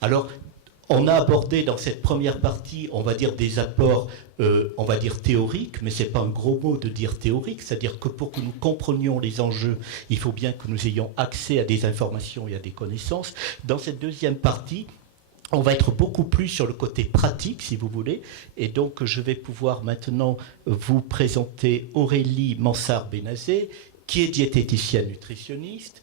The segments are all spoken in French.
Alors, on a abordé dans cette première partie, on va dire, des apports, on va dire théoriques, mais ce n'est pas un gros mot de dire théorique, c'est-à-dire que pour que nous comprenions les enjeux, il faut bien que nous ayons accès à des informations et à des connaissances. Dans cette deuxième partie, on va être beaucoup plus sur le côté pratique, si vous voulez, et donc je vais pouvoir maintenant vous présenter Aurélie Mansart-Benazet, qui est diététicienne nutritionniste,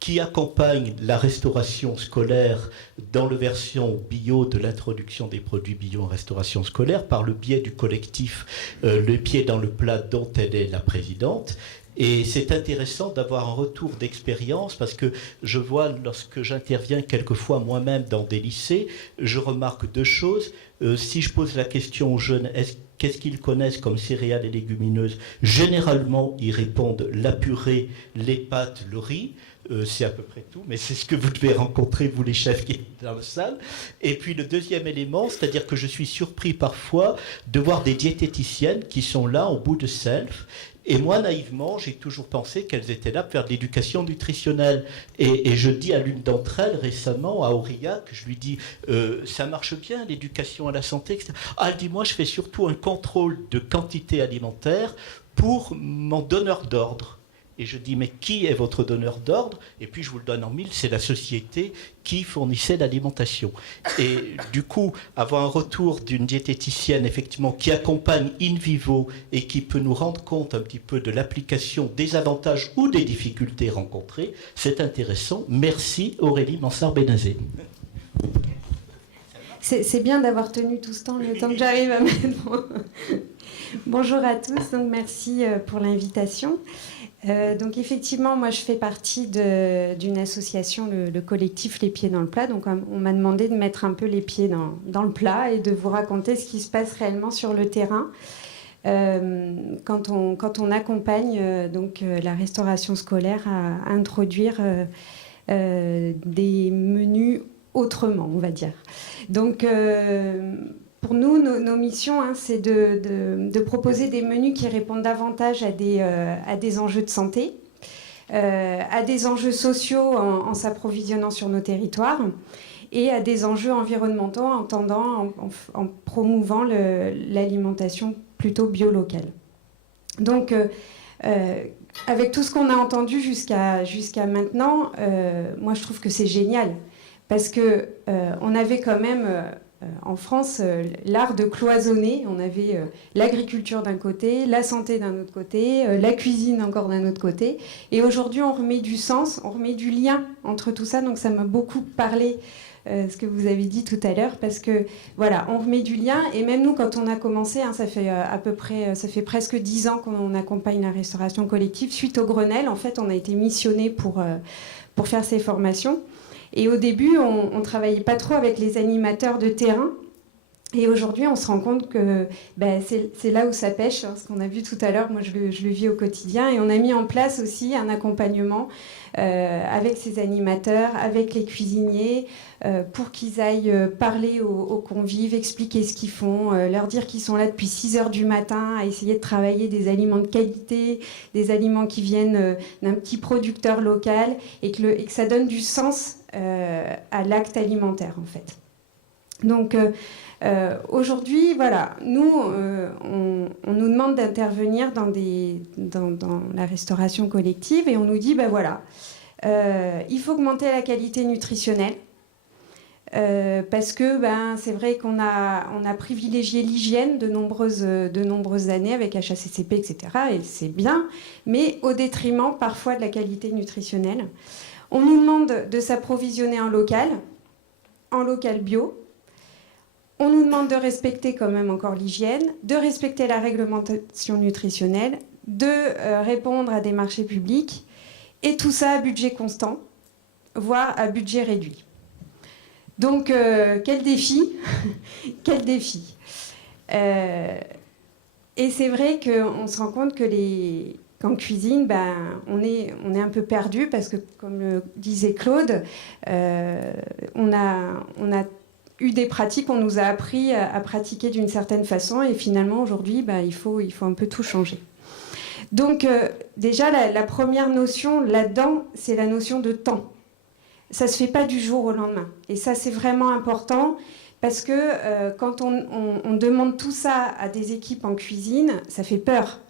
qui accompagne la restauration scolaire dans la version bio de l'introduction des produits bio en restauration scolaire par le biais du collectif Le Pied dans le Plat dont elle est la présidente. Et c'est intéressant d'avoir un retour d'expérience parce que je vois, lorsque j'interviens quelquefois moi-même dans des lycées, je remarque deux choses. Si je pose la question aux jeunes, qu'est-ce qu'ils connaissent comme céréales et légumineuses? Généralement, ils répondent la purée, les pâtes, le riz. C'est à peu près tout, mais c'est ce que vous devez rencontrer, vous les chefs qui êtes dans la salle. Et puis le deuxième élément, c'est-à-dire que je suis surpris parfois de voir des diététiciennes qui sont là au bout de self. Et moi, naïvement, j'ai toujours pensé qu'elles étaient là pour faire de l'éducation nutritionnelle. Et je dis à l'une d'entre elles récemment, à Aurillac, je lui dis ça marche bien l'éducation à la santé, etc. Ah, elle dit moi, je fais surtout un contrôle de quantité alimentaire pour mon donneur d'ordre. Et je dis, mais qui est votre donneur d'ordre? Et puis je vous le donne en mille, c'est la société qui fournissait l'alimentation. Et du coup, avoir un retour d'une diététicienne, effectivement, qui accompagne in vivo et qui peut nous rendre compte un petit peu de l'application, des avantages ou des difficultés rencontrées, c'est intéressant. Merci Aurélie Mansart-Benazet. C'est bien d'avoir tenu tout ce temps, le temps que j'arrive à mettre. Bonjour à tous, donc merci pour l'invitation. Donc effectivement, moi je fais partie d'une association, le collectif Les Pieds dans le Plat. Donc on m'a demandé de mettre un peu les pieds dans le plat et de vous raconter ce qui se passe réellement sur le terrain quand on accompagne la restauration scolaire à introduire des menus autrement, on va dire. Donc pour nous, nos missions, c'est de proposer des menus qui répondent davantage à des enjeux de santé, à des enjeux sociaux en s'approvisionnant sur nos territoires et à des enjeux environnementaux en promouvant l'alimentation plutôt bio-locale. Donc, avec tout ce qu'on a entendu jusqu'à maintenant, moi je trouve que c'est génial parce qu'on avait quand même... en France, l'art de cloisonner, on avait l'agriculture d'un côté, la santé d'un autre côté, la cuisine encore d'un autre côté. Et aujourd'hui, on remet du sens, on remet du lien entre tout ça. Donc ça m'a beaucoup parlé, ce que vous avez dit tout à l'heure, parce que voilà, on remet du lien. Et même nous, quand on a commencé, ça fait presque 10 ans qu'on accompagne la restauration collective. Suite au Grenelle, en fait, on a été missionnés pour faire ces formations. Et au début, on ne travaillait pas trop avec les animateurs de terrain. Et aujourd'hui, on se rend compte que c'est là où ça pêche, ce qu'on a vu tout à l'heure. Moi, je le vis au quotidien. Et on a mis en place aussi un accompagnement avec ces animateurs, avec les cuisiniers, pour qu'ils aillent parler aux convives, expliquer ce qu'ils font, leur dire qu'ils sont là depuis 6 heures du matin à essayer de travailler des aliments de qualité, des aliments qui viennent d'un petit producteur local et que ça donne du sens à l'acte alimentaire, en fait. Donc, aujourd'hui, voilà, nous, on nous demande d'intervenir dans la restauration collective et on nous dit, il faut augmenter la qualité nutritionnelle parce que c'est vrai qu'on a privilégié l'hygiène de nombreuses années avec HACCP, etc. Et c'est bien, mais au détriment parfois de la qualité nutritionnelle. On nous demande de s'approvisionner en local bio. On nous demande de respecter quand même encore l'hygiène, de respecter la réglementation nutritionnelle, de répondre à des marchés publics, et tout ça à budget constant, voire à budget réduit. Donc, quel défi Quel défi Et c'est vrai qu'on se rend compte que qu'en cuisine, on est un peu perdu parce que, comme le disait Claude, on a eu des pratiques, on nous a appris à pratiquer d'une certaine façon et finalement aujourd'hui il faut un peu tout changer. Donc déjà la première notion là-dedans, c'est la notion de temps. ça ne se fait pas du jour au lendemain. Et ça, c'est vraiment important parce que quand on demande tout ça à des équipes en cuisine, ça fait peur.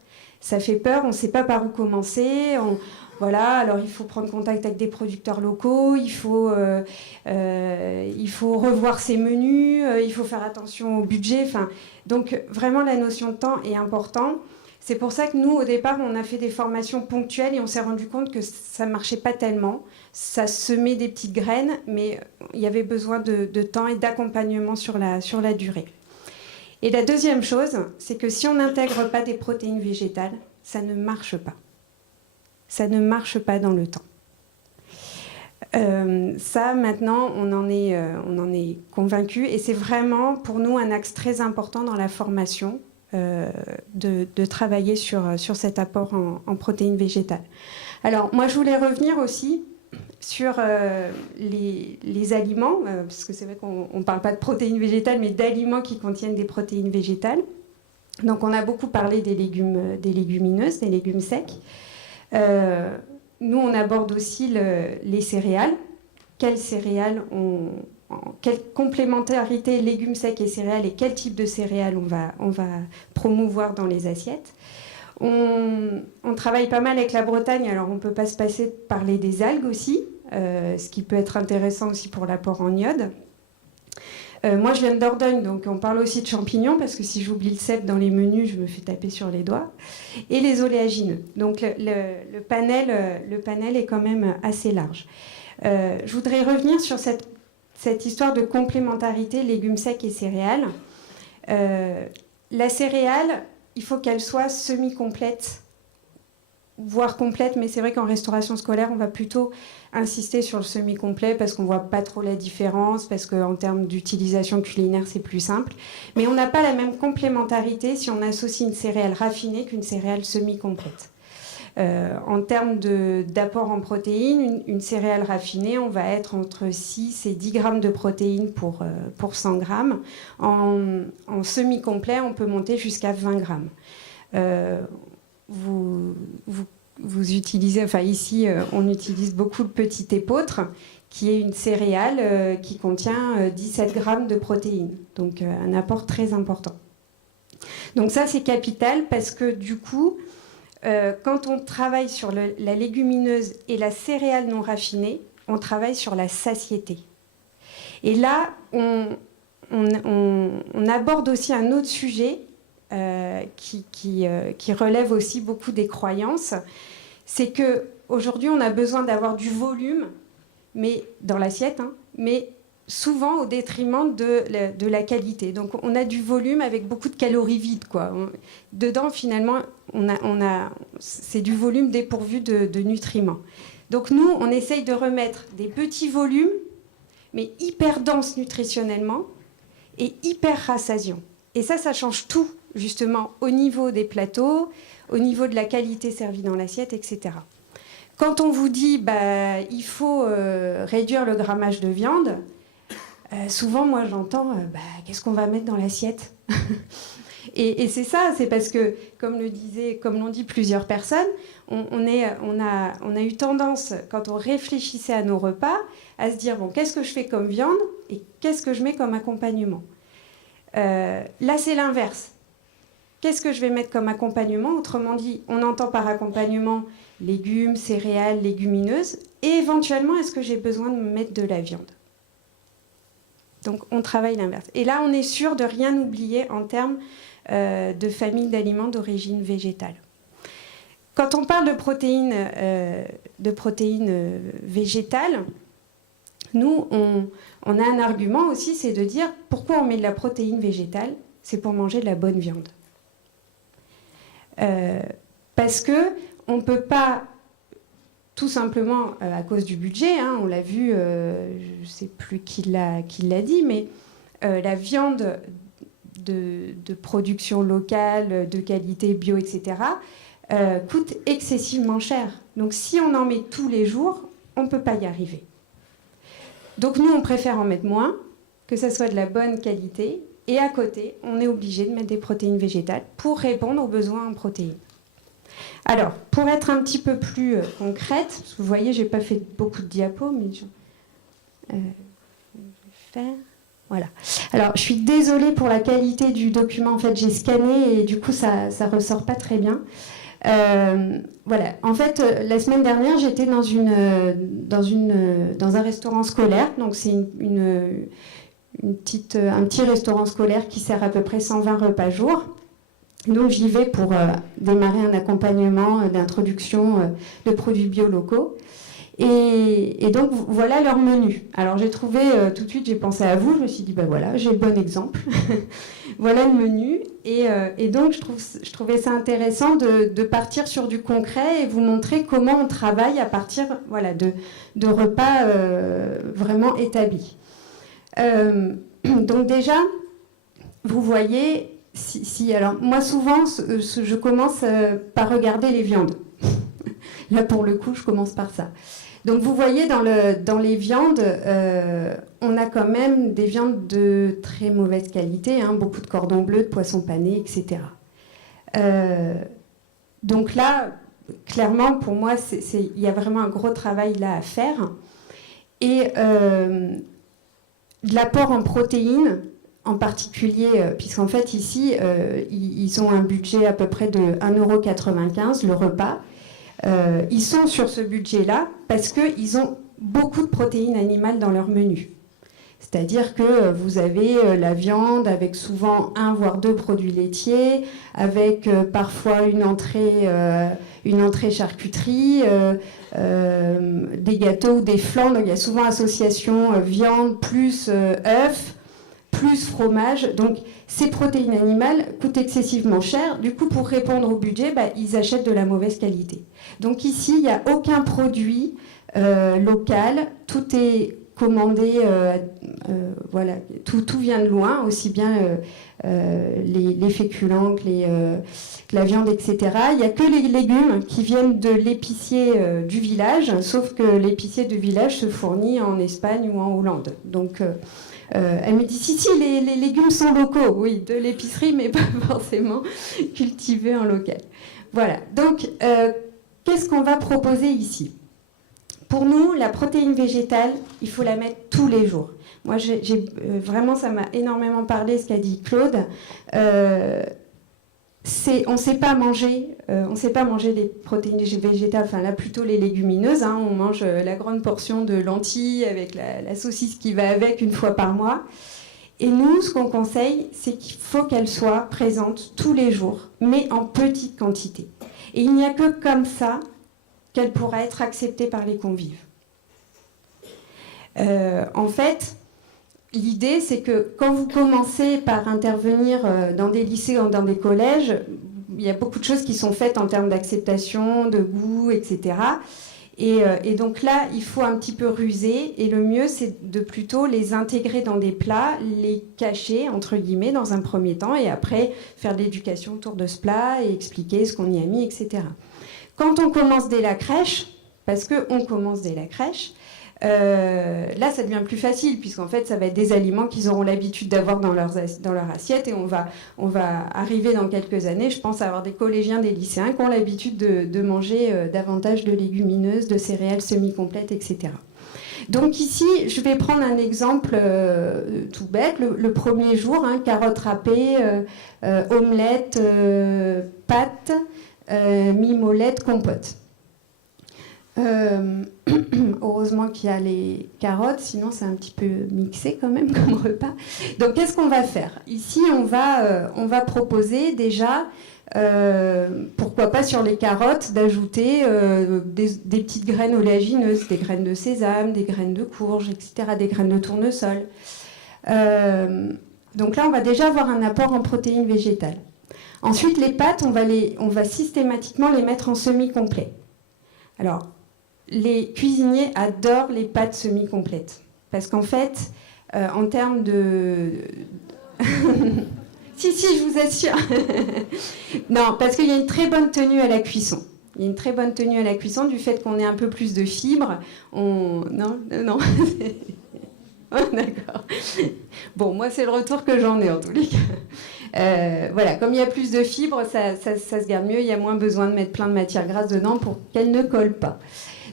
Ça fait peur, on ne sait pas par où commencer. Voilà, alors il faut prendre contact avec des producteurs locaux, il faut revoir ses menus, il faut faire attention au budget. Donc vraiment, la notion de temps est importante. C'est pour ça que nous, au départ, on a fait des formations ponctuelles et on s'est rendu compte que ça ne marchait pas tellement. Ça semait des petites graines, mais il y avait besoin de temps et d'accompagnement sur la durée. Et la deuxième chose, c'est que si on n'intègre pas des protéines végétales, ça ne marche pas. Ça ne marche pas dans le temps. Ça, maintenant, on en est convaincu. Et c'est vraiment, pour nous, un axe très important dans la formation de travailler sur cet apport en protéines végétales. Alors, moi, je voulais revenir aussi sur les aliments, parce que c'est vrai qu'on ne parle pas de protéines végétales, mais d'aliments qui contiennent des protéines végétales. Donc, on a beaucoup parlé des légumineuses, des légumes secs. Nous, on aborde aussi les céréales. Quelles céréales quelle complémentarité légumes secs et céréales et quel type de céréales on va promouvoir dans les assiettes. On travaille pas mal avec la Bretagne, alors on ne peut pas se passer de parler des algues aussi, ce qui peut être intéressant aussi pour l'apport en iode. Moi, je viens de Dordogne, donc on parle aussi de champignons, parce que si j'oublie le cèpe dans les menus, je me fais taper sur les doigts. Et les oléagineux. Donc le panel est quand même assez large. Je voudrais revenir sur cette histoire de complémentarité légumes secs et céréales. La céréale, il faut qu'elle soit semi-complète, voire complète, mais c'est vrai qu'en restauration scolaire, on va plutôt insister sur le semi-complet parce qu'on ne voit pas trop la différence, parce qu'en termes d'utilisation culinaire, c'est plus simple. Mais on n'a pas la même complémentarité si on associe une céréale raffinée qu'une céréale semi-complète. En termes d'apport en protéines, une céréale raffinée, on va être entre 6 et 10 grammes de protéines pour 100 grammes. En semi-complet, on peut monter jusqu'à 20 grammes. Vous utilisez, enfin ici, on utilise beaucoup le petit épeautre, qui est une céréale qui contient 17 grammes de protéines. Donc un apport très important. Donc ça, c'est capital parce que du coup, quand on travaille sur la légumineuse et la céréale non raffinée, on travaille sur la satiété. Et là, on aborde aussi un autre sujet qui relève aussi beaucoup des croyances. C'est qu'aujourd'hui, on a besoin d'avoir du volume, mais dans l'assiette, mais souvent au détriment de la qualité. Donc on a du volume avec beaucoup de calories vides, quoi. Dedans, finalement, c'est du volume dépourvu de nutriments. Donc nous, on essaye de remettre des petits volumes, mais hyper denses nutritionnellement et hyper rassasiants. Et ça change tout, justement, au niveau des plateaux, au niveau de la qualité servie dans l'assiette, etc. Quand on vous dit il faut réduire le grammage de viande, souvent, moi, j'entends qu'est-ce qu'on va mettre dans l'assiette et c'est ça, c'est parce que, comme l'ont dit plusieurs personnes, on a eu tendance, quand on réfléchissait à nos repas, à se dire qu'est-ce que je fais comme viande et qu'est-ce que je mets comme accompagnement. Là, c'est l'inverse. Qu'est-ce que je vais mettre comme accompagnement ? Autrement dit, on entend par accompagnement légumes, céréales, légumineuses, et éventuellement, est-ce que j'ai besoin de me mettre de la viande ? Donc, on travaille l'inverse. Et là, on est sûr de rien oublier en termes de famille d'aliments d'origine végétale. Quand on parle de protéines végétales, nous, on a un argument aussi, c'est de dire pourquoi on met de la protéine végétale ? C'est pour manger de la bonne viande. Parce qu'on ne peut pas, tout simplement à cause du budget, on l'a vu, je ne sais plus qui l'a dit, mais la viande de production locale, de qualité bio, etc., coûte excessivement cher. Donc si on en met tous les jours, on ne peut pas y arriver. Donc nous, on préfère en mettre moins, que ça soit de la bonne qualité, et à côté, on est obligé de mettre des protéines végétales pour répondre aux besoins en protéines. Alors, pour être un petit peu plus concrète, parce que vous voyez, je n'ai pas fait beaucoup de diapos, mais je vais faire. Voilà. Alors, je suis désolée pour la qualité du document. En fait, j'ai scanné et du coup, ça ressort pas très bien. Voilà. En fait, la semaine dernière, j'étais dans un restaurant scolaire. Donc, c'est un petit restaurant scolaire qui sert à peu près 120 repas jour. Donc, j'y vais pour démarrer un accompagnement d'introduction de produits bio locaux. Et donc, voilà leur menu. Alors, j'ai trouvé, tout de suite, j'ai pensé à vous. Je me suis dit, ben voilà, j'ai le bon exemple. Voilà le menu. Et donc, je trouvais ça intéressant de partir sur du concret et vous montrer comment on travaille à partir de repas vraiment établis. Donc, déjà, vous voyez, alors, moi, souvent, je commence par regarder les viandes. Là, pour le coup, je commence par ça. Donc, vous voyez, dans les viandes, on a quand même des viandes de très mauvaise qualité, hein, beaucoup de cordon bleu, de poisson pané, etc. Donc là, clairement, pour moi, il y a vraiment un gros travail là à faire. Et de l'apport en protéines, en particulier, puisqu'en fait, ici, ils ont un budget à peu près de 1,95 € le repas. Ils sont sur ce budget-là parce qu'ils ont beaucoup de protéines animales dans leur menu. C'est-à-dire que vous avez la viande avec souvent 1 voire 2 produits laitiers, avec parfois une entrée charcuterie, des gâteaux ou des flancs. Donc il y a souvent association viande plus œufs, plus fromage. Donc ces protéines animales coûtent excessivement cher. Du coup, pour répondre au budget, ils achètent de la mauvaise qualité. Donc ici, il n'y a aucun produit local. Tout est commandé, voilà, tout vient de loin, aussi bien les féculents que la viande, etc. Il n'y a que les légumes qui viennent de l'épicier du village, sauf que l'épicier du village se fournit en Espagne ou en Hollande. Donc, elle me dit, si, les légumes sont locaux, oui, de l'épicerie, mais pas forcément cultivés en local. Voilà, donc, qu'est-ce qu'on va proposer ici ? Pour nous, la protéine végétale, il faut la mettre tous les jours. Moi, vraiment, ça m'a énormément parlé ce qu'a dit Claude. On ne sait pas manger les protéines végétales, enfin là plutôt les légumineuses. Hein, on mange la grande portion de lentilles avec la saucisse qui va avec une fois par mois. Et nous, ce qu'on conseille, c'est qu'il faut qu'elle soit présente tous les jours, mais en petite quantité. Et il n'y a que comme ça qu'elle pourra être acceptée par les convives. En fait, l'idée, c'est que quand vous commencez par intervenir dans des lycées ou dans des collèges, il y a beaucoup de choses qui sont faites en termes d'acceptation, de goût, etc. Et donc là, il faut un petit peu ruser. Et le mieux, c'est de plutôt les intégrer dans des plats, les cacher, entre guillemets, dans un premier temps, et après faire de l'éducation autour de ce plat et expliquer ce qu'on y a mis, etc. Quand on commence dès la crèche, parce qu'on commence dès la crèche, là, ça devient plus facile, puisqu'en fait, ça va être des aliments qu'ils auront l'habitude d'avoir dans leur assiette, et on va arriver dans quelques années, je pense, à avoir des collégiens, des lycéens qui ont l'habitude de manger davantage de légumineuses, de céréales semi-complètes, etc. Donc ici, je vais prendre un exemple tout bête. Le premier jour, hein, carottes râpées, omelette, pâtes, mimolette, compote. Heureusement qu'il y a les carottes, sinon c'est un petit peu mixé quand même comme repas. Donc qu'est-ce qu'on va faire ? Ici, on va proposer déjà, pourquoi pas sur les carottes, d'ajouter des petites graines oléagineuses, des graines de sésame, des graines de courge, etc., des graines de tournesol. Donc là, on va déjà avoir un apport en protéines végétales. Ensuite, les pâtes, on va systématiquement les mettre en semi-complet. Alors, les cuisiniers adorent les pâtes semi-complètes. Parce qu'en fait, en termes de... si, je vous assure. Non, parce qu'il y a une très bonne tenue à la cuisson. Il y a une très bonne tenue à la cuisson du fait qu'on ait un peu plus de fibres. Non. Oh, d'accord. Bon, moi, c'est le retour que j'en ai en tous les cas. Voilà, comme il y a plus de fibres, ça se garde mieux. Il y a moins besoin de mettre plein de matières grasses dedans pour qu'elles ne collent pas.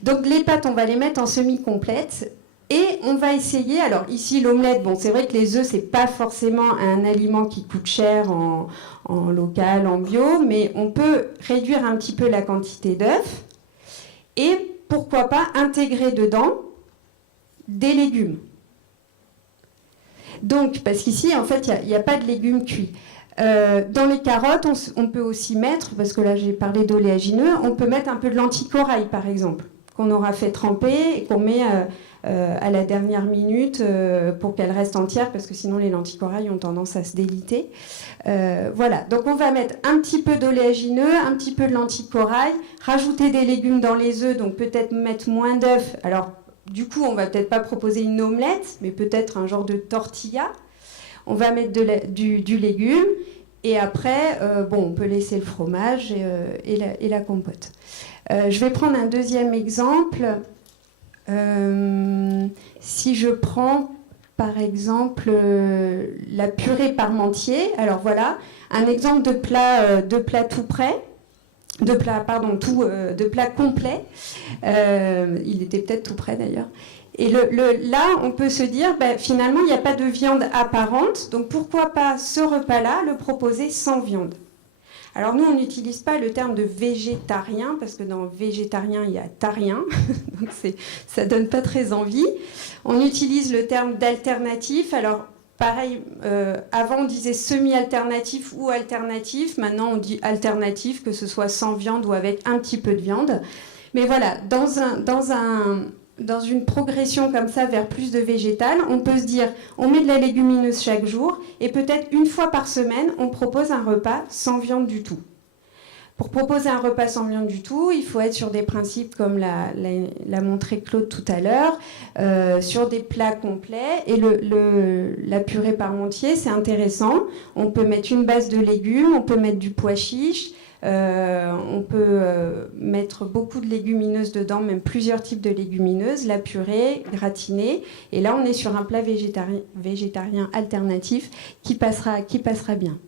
Donc les pâtes, on va les mettre en semi-complète. Et on va essayer, alors ici l'omelette, bon c'est vrai que les œufs c'est pas forcément un aliment qui coûte cher en local, en bio, mais on peut réduire un petit peu la quantité d'œufs et pourquoi pas intégrer dedans des légumes. Donc, parce qu'ici en fait il n'y a pas de légumes cuits. Dans les carottes, on peut aussi mettre, parce que là j'ai parlé d'oléagineux, on peut mettre un peu de lentilles corail par exemple, qu'on aura fait tremper et qu'on met à la dernière minute pour qu'elles restent entières, parce que sinon les lentilles corail ont tendance à se déliter. Voilà, donc on va mettre un petit peu d'oléagineux, un petit peu de lentilles corail, rajouter des légumes dans les œufs, donc peut-être mettre moins d'œufs. Alors du coup, on va peut-être pas proposer une omelette, mais peut-être un genre de tortilla. On va mettre du légume et après, on peut laisser le fromage et la compote. Je vais prendre un deuxième exemple. Si je prends par exemple la purée parmentier, alors voilà, un exemple de plat tout prêt. De plat complet. Il était peut-être tout prêt d'ailleurs. Et là, on peut se dire, finalement, il n'y a pas de viande apparente, donc pourquoi pas ce repas-là le proposer sans viande? Alors nous, on n'utilise pas le terme de végétarien, parce que dans végétarien, il y a tarien, donc ça ne donne pas très envie. On utilise le terme d'alternatif. Alors pareil, avant on disait semi-alternatif ou alternatif, maintenant on dit alternatif, que ce soit sans viande ou avec un petit peu de viande. Mais voilà, dans une progression comme ça vers plus de végétal, on peut se dire, on met de la légumineuse chaque jour et peut-être une fois par semaine, on propose un repas sans viande du tout. Pour proposer un repas sans viande du tout, il faut être sur des principes comme l'a montré Claude tout à l'heure, sur des plats complets. Et la purée parmentier, c'est intéressant. On peut mettre une base de légumes, on peut mettre du pois chiche, on peut mettre beaucoup de légumineuses dedans, même plusieurs types de légumineuses, la purée gratinée. Et là, on est sur un plat végétarien alternatif qui passera bien.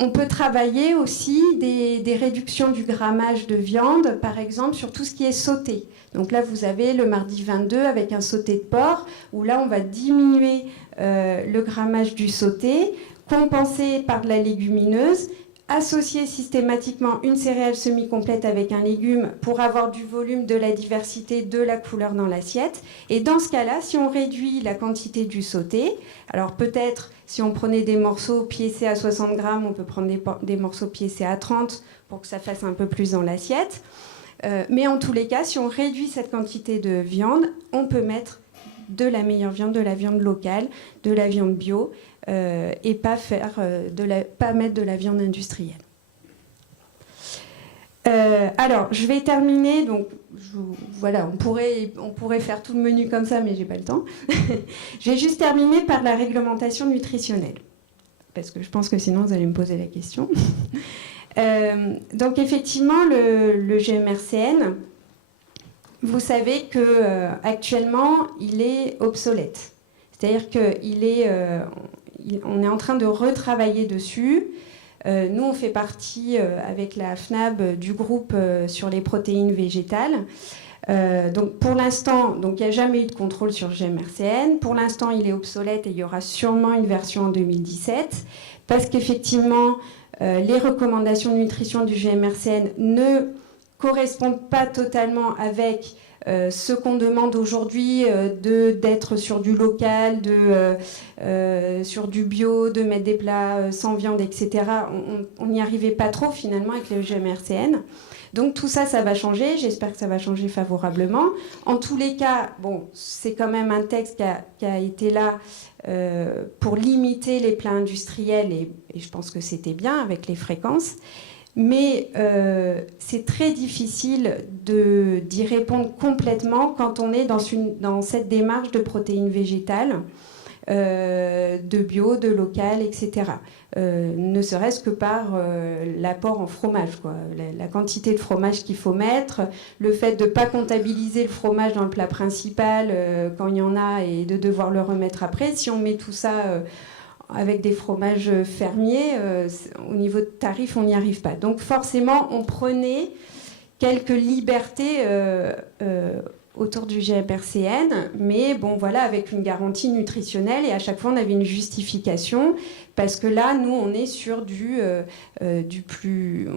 On peut travailler aussi des réductions du grammage de viande, par exemple, sur tout ce qui est sauté. Donc là, vous avez le mardi 22 avec un sauté de porc, où là, on va diminuer le grammage du sauté, compenser par de la légumineuse, associer systématiquement une céréale semi-complète avec un légume pour avoir du volume, de la diversité, de la couleur dans l'assiette. Et dans ce cas-là, si on réduit la quantité du sauté, alors peut-être si on prenait des morceaux piécés à 60 grammes, on peut prendre des morceaux piécés à 30 pour que ça fasse un peu plus dans l'assiette. Mais en tous les cas, si on réduit cette quantité de viande, on peut mettre de la meilleure viande, de la viande locale, de la viande bio, et pas mettre de la viande industrielle. Alors, je vais terminer. Donc, voilà, on pourrait faire tout le menu comme ça, mais j'ai pas le temps. Je vais juste terminer par la réglementation nutritionnelle, parce que je pense que sinon vous allez me poser la question. Donc, effectivement, le GMRCN, vous savez que actuellement, il est obsolète. C'est-à-dire qu'on est en train de retravailler dessus. Nous, on fait partie, avec la FNAB, du groupe sur les protéines végétales. Donc, pour l'instant, il n'y a jamais eu de contrôle sur le GMRCN. Pour l'instant, il est obsolète et il y aura sûrement une version en 2017. Parce qu'effectivement, les recommandations de nutrition du GMRCN ne correspondent pas totalement avec ce qu'on demande aujourd'hui d'être sur du local, sur du bio, de mettre des plats sans viande, etc. On n'y arrivait pas trop finalement avec le GMRCN. Donc tout ça, ça va changer. J'espère que ça va changer favorablement. En tous les cas, c'est quand même un texte qui a été là pour limiter les plats industriels et je pense que c'était bien avec les fréquences. Mais c'est très difficile d'y répondre complètement quand on est dans cette démarche de protéines végétales, de bio, de local, etc. Ne serait-ce que par l'apport en fromage, quoi. La quantité de fromage qu'il faut mettre, le fait de ne pas comptabiliser le fromage dans le plat principal quand il y en a et de devoir le remettre après. Si on met tout ça avec des fromages fermiers, au niveau de tarif, on n'y arrive pas. Donc forcément, on prenait quelques libertés autour du GMRCN, mais bon, voilà, avec une garantie nutritionnelle, et à chaque fois, on avait une justification, parce que là, nous, on est sur du plus...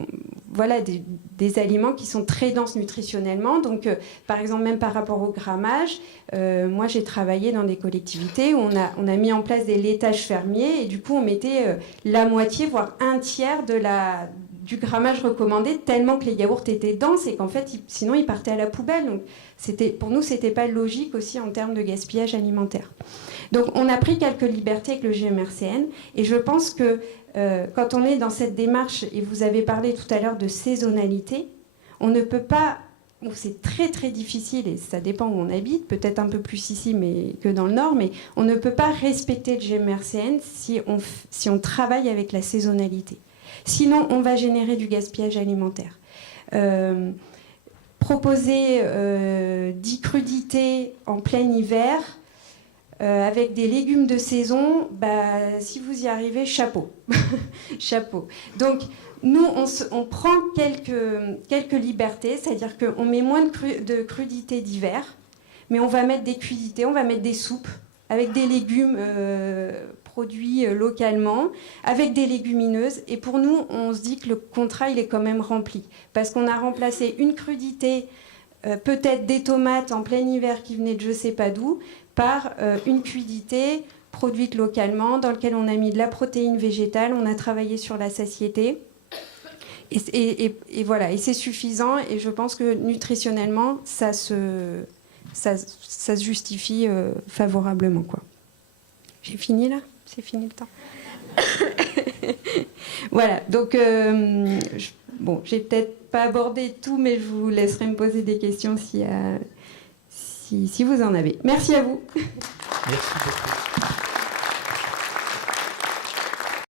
Voilà, des aliments qui sont très denses nutritionnellement. Donc, par exemple, même par rapport au grammage, moi, j'ai travaillé dans des collectivités où on a mis en place des laitages fermiers, et du coup, on mettait la moitié, voire un tiers du grammage recommandé, tellement que les yaourts étaient denses et qu'en fait, sinon, ils partaient à la poubelle. Donc, pour nous, ce n'était pas logique aussi en termes de gaspillage alimentaire. Donc, on a pris quelques libertés avec le GMRCN, et je pense que quand on est dans cette démarche, et vous avez parlé tout à l'heure de saisonnalité, on ne peut pas... Bon, c'est très très difficile, et ça dépend où on habite, peut-être un peu plus ici que dans le Nord, mais on ne peut pas respecter le GMRCN si on travaille avec la saisonnalité. Sinon, on va générer du gaspillage alimentaire. Proposer 10 crudités en plein hiver avec des légumes de saison, si vous y arrivez, chapeau. Chapeau. Donc, nous, on prend quelques libertés, c'est-à-dire qu'on met moins de crudités d'hiver, mais on va mettre des crudités, on va mettre des soupes avec des légumes produits localement, avec des légumineuses. Et pour nous, on se dit que le contrat, il est quand même rempli. Parce qu'on a remplacé une crudité, peut-être des tomates en plein hiver qui venaient de je ne sais pas d'où, par une crudité produite localement, dans laquelle on a mis de la protéine végétale, on a travaillé sur la satiété. Et voilà, et c'est suffisant. Et je pense que nutritionnellement, ça se justifie favorablement, quoi. J'ai fini là ? C'est fini le temps. Voilà, donc j'ai peut-être pas abordé tout, mais je vous laisserai me poser des questions si vous en avez. Merci à vous. Merci beaucoup.